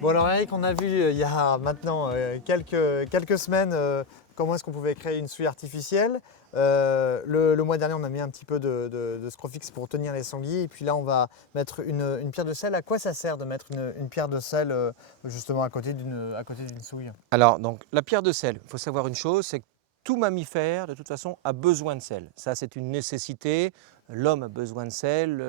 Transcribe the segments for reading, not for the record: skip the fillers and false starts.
Bon alors Eric, on a vu il y a maintenant quelques semaines comment est-ce qu'on pouvait créer une souille artificielle. Le mois dernier, on a mis un petit peu de Scrofix pour tenir les sangliers. Et puis là, on va mettre une pierre de sel. À quoi ça sert de mettre une pierre de sel justement à côté d'une souille? Alors, donc, la pierre de sel, il faut savoir une chose, c'est que tout mammifère, de toute façon, a besoin de sel. Ça, c'est une nécessité. L'homme a besoin de sel.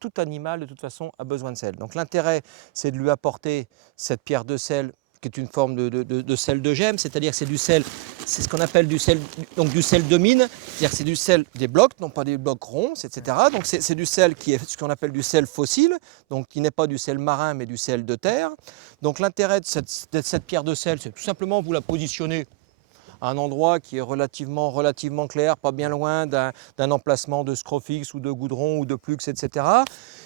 Tout animal, de toute façon, a besoin de sel. Donc, l'intérêt, c'est de lui apporter cette pierre de sel qui est une forme de sel de gemme, c'est-à-dire que c'est du sel, c'est ce qu'on appelle du sel, donc du sel de mine, c'est-à-dire que c'est du sel des blocs, non pas des blocs ronds, etc. Donc c'est du sel qui est ce qu'on appelle du sel fossile, donc qui n'est pas du sel marin mais du sel de terre. Donc l'intérêt de cette pierre de sel, c'est tout simplement vous la positionnez à un endroit qui est relativement clair, pas bien loin d'un emplacement de Scrofix ou de goudron ou de Plux, etc.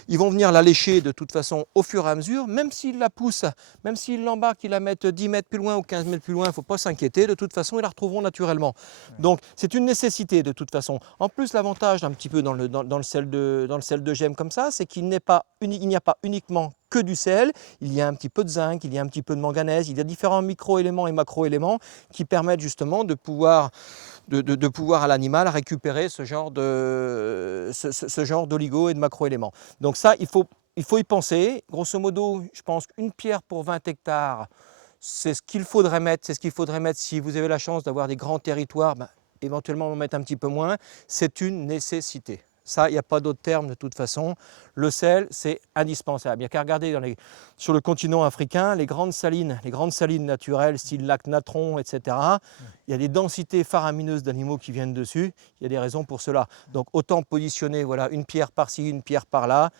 Ils vont venir la lécher de toute façon au fur et à mesure, même s'ils la poussent, même s'ils l'embarquent, qu'ils la mettent 10 mètres plus loin ou 15 mètres plus loin, il ne faut pas s'inquiéter, de toute façon ils la retrouveront naturellement. Donc c'est une nécessité de toute façon. En plus l'avantage un petit peu dans le sel de gemme comme ça, c'est qu'il n'y a pas uniquement que du sel, il y a un petit peu de zinc, il y a un petit peu de manganèse, il y a différents micro-éléments et macro-éléments qui permettent justement de pouvoir à l'animal récupérer ce genre d'oligo et de macro-éléments. Donc ça, il faut y penser. Grosso modo, je pense qu'une pierre pour 20 hectares, c'est ce qu'il faudrait mettre. C'est ce qu'il faudrait mettre si vous avez la chance d'avoir des grands territoires, éventuellement en mettre un petit peu moins. C'est une nécessité. Ça, il n'y a pas d'autre terme de toute façon. Le sel, c'est indispensable. Il n'y a qu'à regarder sur le continent africain, les grandes salines naturelles, style lac Natron, etc. Il y a des densités faramineuses d'animaux qui viennent dessus. Il y a des raisons pour cela. Donc autant positionner voilà, une pierre par-ci, une pierre par-là.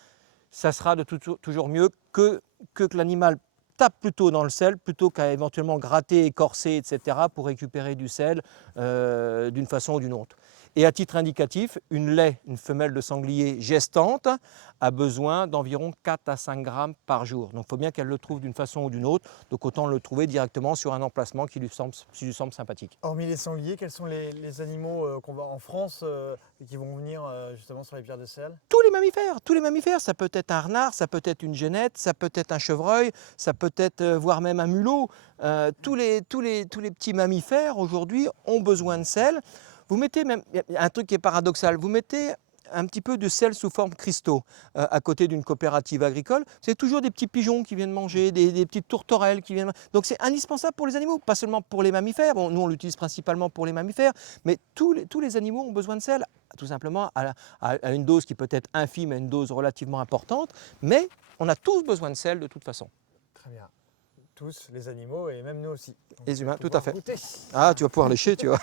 Ça sera toujours mieux que l'animal tape plutôt dans le sel plutôt qu'à éventuellement gratter, écorcer, etc. pour récupérer du sel d'une façon ou d'une autre. Et à titre indicatif, une femelle de sanglier gestante, a besoin d'environ 4 à 5 grammes par jour. Donc il faut bien qu'elle le trouve d'une façon ou d'une autre. Donc autant le trouver directement sur un emplacement qui lui semble sympathique. Hormis les sangliers, quels sont les animaux qu'on voit en France et qui vont venir justement sur les pierres de sel? Tous les mammifères, ça peut être un renard, ça peut être une genette, ça peut être un chevreuil, ça peut être voire même un mulot. Tous les petits mammifères aujourd'hui ont besoin de sel. Vous mettez même, il y a un truc qui est paradoxal, vous mettez un petit peu de sel sous forme cristaux à côté d'une coopérative agricole, c'est toujours des petits pigeons qui viennent manger, des petites tourterelles qui viennent. Donc c'est indispensable pour les animaux, pas seulement pour les mammifères. Bon, nous on l'utilise principalement pour les mammifères, mais tous les animaux ont besoin de sel, tout simplement à une dose qui peut être infime, à une dose relativement importante, mais on a tous besoin de sel de toute façon. Très bien. Tous, les animaux et même nous aussi. Donc, Les humains, tout à fait. goûter. Ah, tu vas pouvoir lécher, tu vois.